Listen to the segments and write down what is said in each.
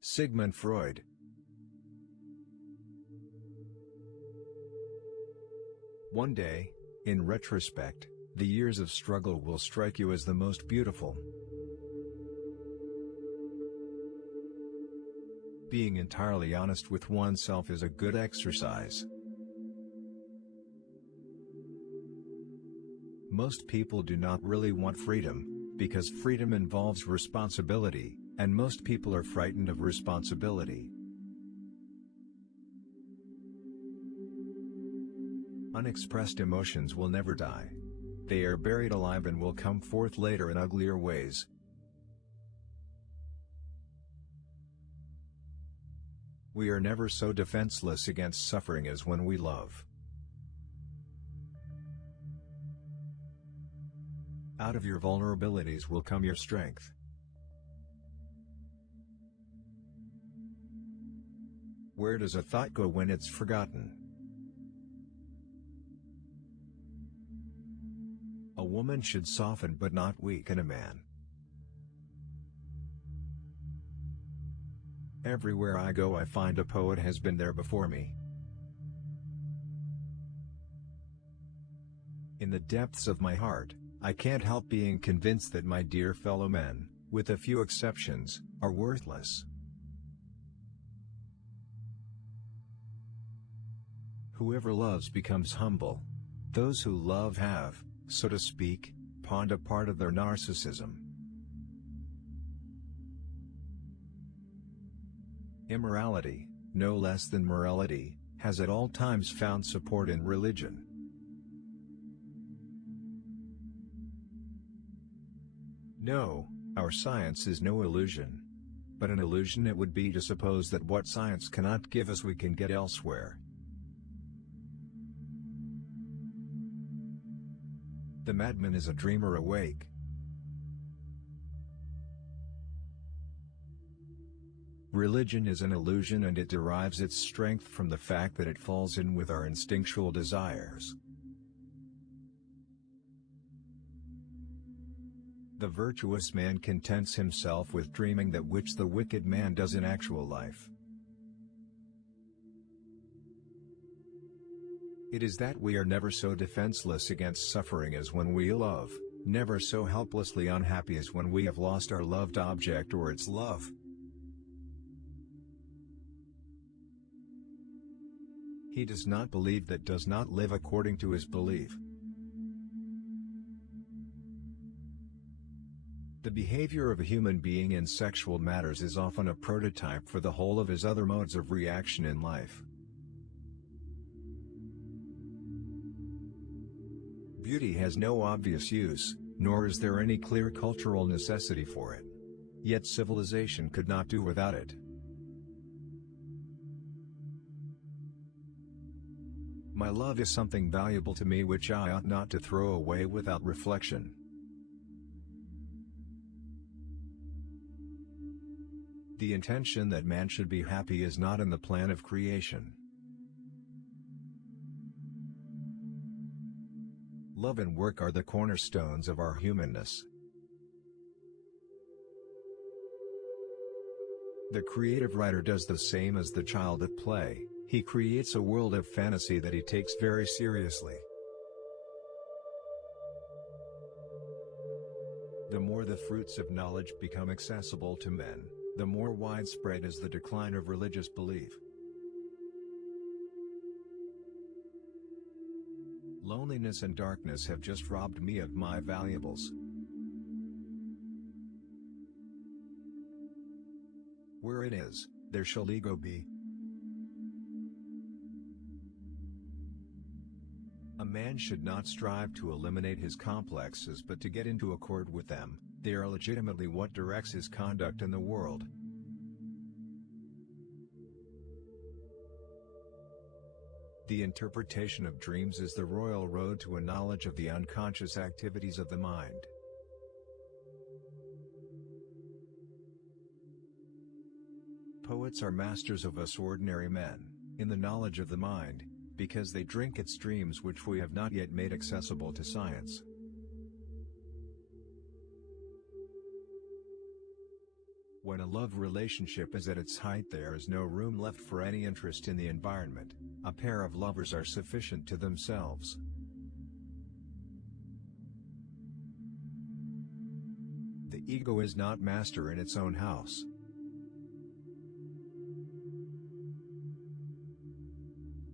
Sigmund Freud. One day, in retrospect, the years of struggle will strike you as the most beautiful. Being entirely honest with oneself is a good exercise. Most people do not really want freedom, because freedom involves responsibility, and most people are frightened of responsibility. Unexpressed emotions will never die. They are buried alive and will come forth later in uglier ways. We are never so defenseless against suffering as when we love. Out of your vulnerabilities will come your strength. Where does a thought go when it's forgotten? A woman should soften but not weaken a man. Everywhere I go I find a poet has been there before me. In the depths of my heart, I can't help being convinced that my dear fellow men, with a few exceptions, are worthless. Whoever loves becomes humble. Those who love have, so to speak, pawned a part of their narcissism. Immorality, no less than morality, has at all times found support in religion. No, our science is no illusion. But an illusion it would be to suppose that what science cannot give us we can get elsewhere. The madman is a dreamer awake. Religion is an illusion and it derives its strength from the fact that it falls in with our instinctual desires. The virtuous man contents himself with dreaming that which the wicked man does in actual life. It is that we are never so defenseless against suffering as when we love, never so helplessly unhappy as when we have lost our loved object or its love. He does not believe that does not live according to his belief. The behavior of a human being in sexual matters is often a prototype for the whole of his other modes of reaction in life. Beauty has no obvious use, nor is there any clear cultural necessity for it. Yet civilization could not do without it. My love is something valuable to me which I ought not to throw away without reflection. The intention that man should be happy is not in the plan of creation. Love and work are the cornerstones of our humanness. The creative writer does the same as the child at play. He creates a world of fantasy that he takes very seriously. The more the fruits of knowledge become accessible to men, the more widespread is the decline of religious belief. Loneliness and darkness have just robbed me of my valuables. Where it is, there shall ego be. A man should not strive to eliminate his complexes but to get into accord with them. They are legitimately what directs his conduct in the world. The interpretation of dreams is the royal road to a knowledge of the unconscious activities of the mind. Poets are masters of us ordinary men, in the knowledge of the mind, because they drink its streams which we have not yet made accessible to science. When a love relationship is at its height, there is no room left for any interest in the environment. A pair of lovers are sufficient to themselves. The ego is not master in its own house.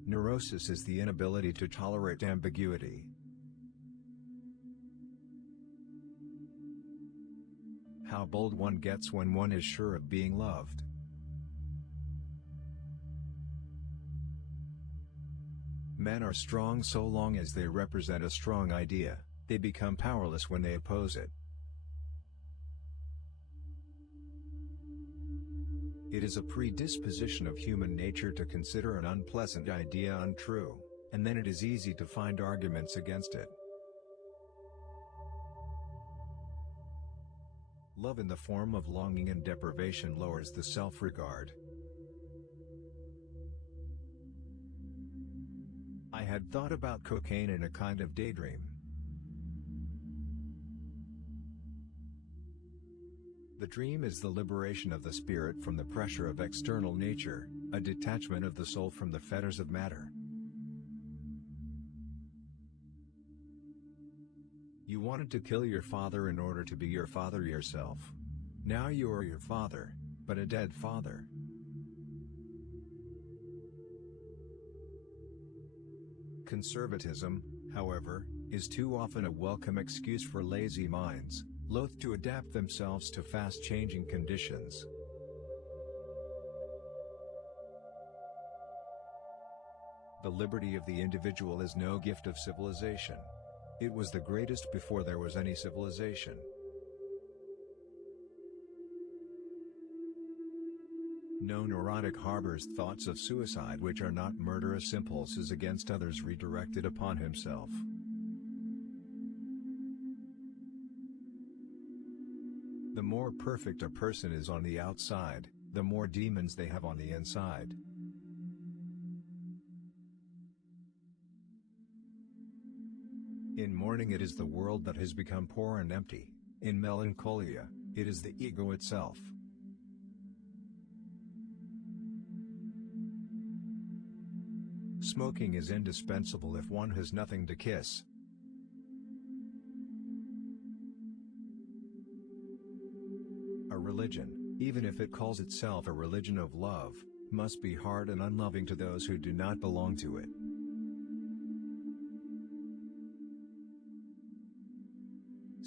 Neurosis is the inability to tolerate ambiguity. How bold one gets when one is sure of being loved. Men are strong so long as they represent a strong idea. They become powerless when they oppose it. It is a predisposition of human nature to consider an unpleasant idea untrue, and then it is easy to find arguments against it. Love in the form of longing and deprivation lowers the self-regard. I had thought about cocaine in a kind of daydream. The dream is the liberation of the spirit from the pressure of external nature, a detachment of the soul from the fetters of matter. You wanted to kill your father in order to be your father yourself. Now you are your father, but a dead father. Conservatism, however, is too often a welcome excuse for lazy minds, loath to adapt themselves to fast-changing conditions. The liberty of the individual is no gift of civilization. It was the greatest before there was any civilization. No neurotic harbors thoughts of suicide which are not murderous impulses against others redirected upon himself. The more perfect a person is on the outside, the more demons they have on the inside. In mourning it is the world that has become poor and empty. In melancholia, it is the ego itself. Smoking is indispensable if one has nothing to kiss. A religion, even if it calls itself a religion of love, must be hard and unloving to those who do not belong to it.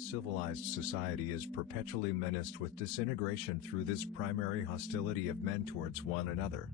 Civilized society is perpetually menaced with disintegration through this primary hostility of men towards one another.